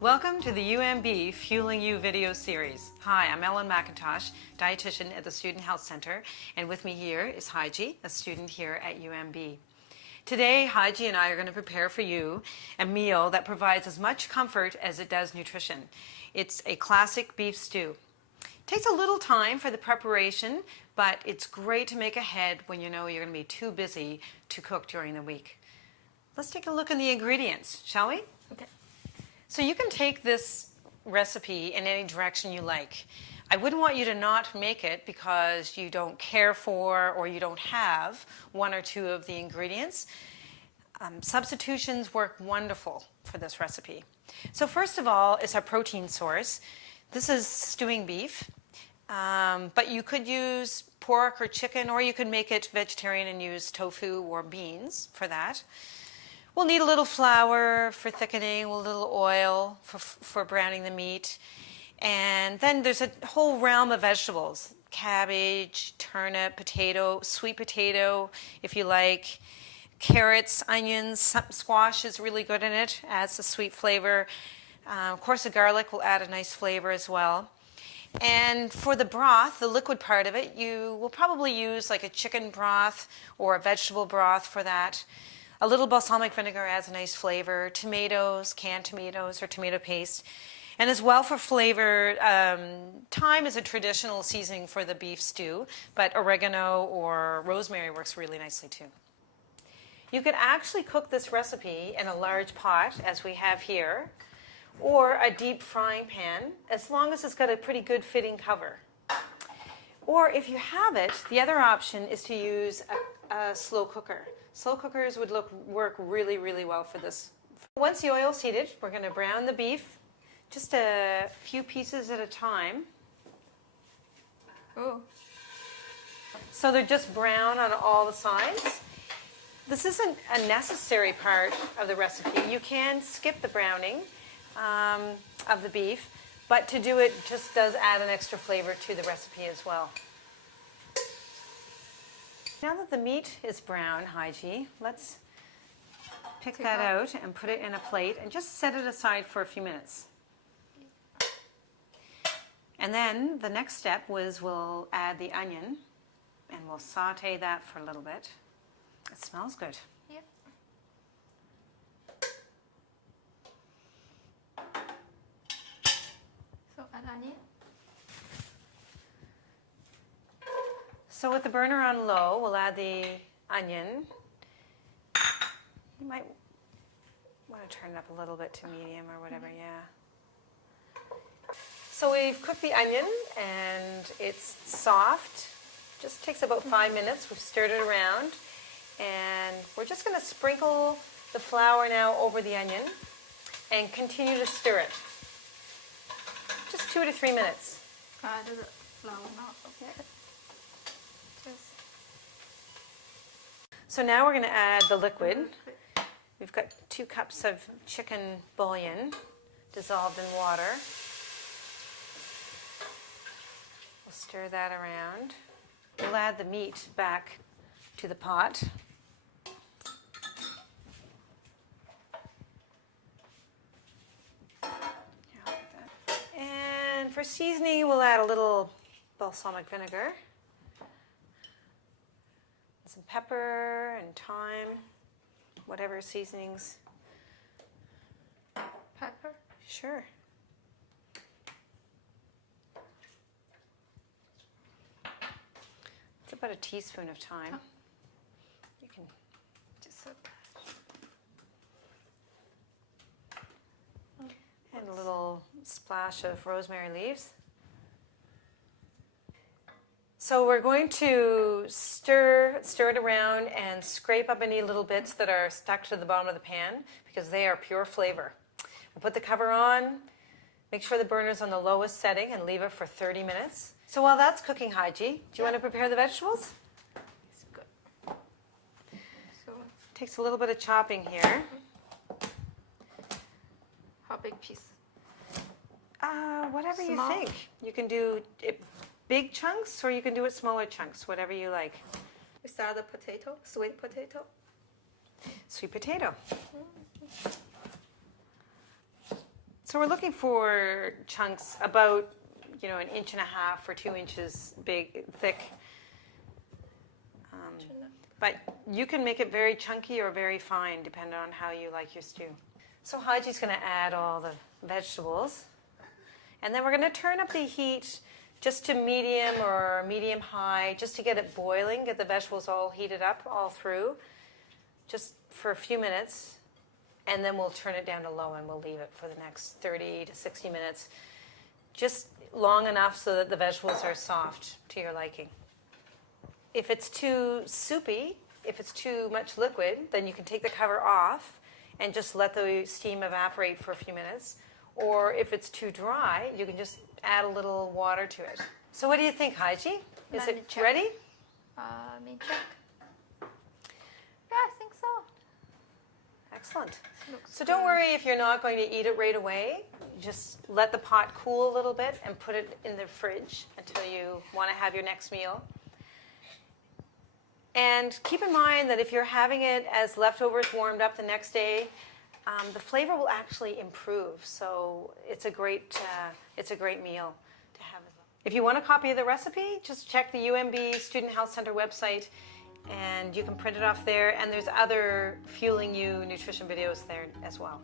Welcome to the UMB Fueling You video series. Hi, I'm Ellen McIntosh, dietitian at the Student Health Center, and with me here is Haji, a student here at UMB. Today, Haji and I are going to prepare for you a meal that provides as much comfort as it does nutrition. It's a classic beef stew. It takes a little time for the preparation, but it's great to make ahead when you know you're going to be too busy to cook during the week. Let's take a look at the ingredients, shall we? Okay. So you can take this recipe in any direction you like. I wouldn't want you to not make it because you don't care for or you don't have one or two of the ingredients. Substitutions work wonderful for this recipe. So first of all is our protein source. This is stewing beef, but you could use pork or chicken, or you could make it vegetarian and use tofu or beans for that. We'll need a little flour for thickening, a little oil for browning the meat. And then there's a whole realm of vegetables: cabbage, turnip, potato, sweet potato, if you like, carrots, onions, squash is really good in it, adds a sweet flavor. Of course, the garlic will add a nice flavor as well. And for the broth, the liquid part of it, you will probably use like a chicken broth or a vegetable broth for that. A little balsamic vinegar adds a nice flavor. Tomatoes, canned tomatoes or tomato paste. And as well for flavor, thyme is a traditional seasoning for the beef stew, but oregano or rosemary works really nicely too. You could actually cook this recipe in a large pot, as we have here, or a deep frying pan, as long as it's got a pretty good fitting cover. Or if you have it, the other option is to use a slow cooker. Slow cookers would work really, really well for this. Once the oil's heated, we're going to brown the beef, just a few pieces at a time. Oh. So they're just brown on all the sides. This isn't a necessary part of the recipe. You can skip the browning of the beef, but to do it just does add an extra flavor to the recipe as well. Now that the meat is brown, Haji, let's pick that out and put it in a plate and just set it aside for a few minutes. And then the next step was we'll add the onion and we'll saute that for a little bit. It smells good. Yep. So add onion. So with the burner on low, we'll add the onion. You might want to turn it up a little bit to medium or whatever, yeah. So we've cooked the onion and it's soft. Just takes about 5 minutes. We've stirred it around. And we're just going to sprinkle the flour now over the onion and continue to stir it. Just 2 to 3 minutes. Add the flour now. Okay. So now we're going to add the liquid. We've got 2 cups of chicken bouillon dissolved in water. We'll stir that around. We'll add the meat back to the pot. And for seasoning, we'll add a little balsamic vinegar, some pepper and thyme, whatever seasonings. Pepper. Sure. It's about a teaspoon of thyme. You can Just and a little splash of rosemary leaves. So we're going to stir it around and scrape up any little bits that are stuck to the bottom of the pan because they are pure flavor. We'll put the cover on, make sure the burner's on the lowest setting and leave it for 30 minutes. So while that's cooking, Haji, do you want to prepare the vegetables? it's good. So Takes a little bit of chopping here. how big piece? Whatever you Small? think. You can do it big chunks or you can do it smaller chunks, whatever you like. We start the potato, sweet potato. Sweet potato. So we're looking for chunks about, you know, 1.5 inches or 2 inches big, thick. But you can make it very chunky or very fine, depending on how you like your stew. So Haji's going to add all the vegetables. And then we're going to turn up the heat just to medium or medium high, just to get it boiling, get the vegetables all heated up all through, just for a few minutes. And then we'll turn it down to low and we'll leave it for the next 30 to 60 minutes, just long enough so that the vegetables are soft to your liking. If it's too soupy, if it's too much liquid, then you can take the cover off and just let the steam evaporate for a few minutes. Or if it's too dry, you can just add a little water to it. So what do you think, Haji? Is Let me it check. ready? Let me check. Yeah, I think so. Excellent. Looks So don't good. worry if you're not going to eat it right away. Just let the pot cool a little bit and put it in the fridge until you want to have your next meal. And keep in mind that if you're having it as leftovers warmed up the next day, the flavor will actually improve. So it's a great meal to have. If you want a copy of the recipe, just check the UMB Student Health Center website, and you can print it off there. And there's other Fueling You nutrition videos there as well.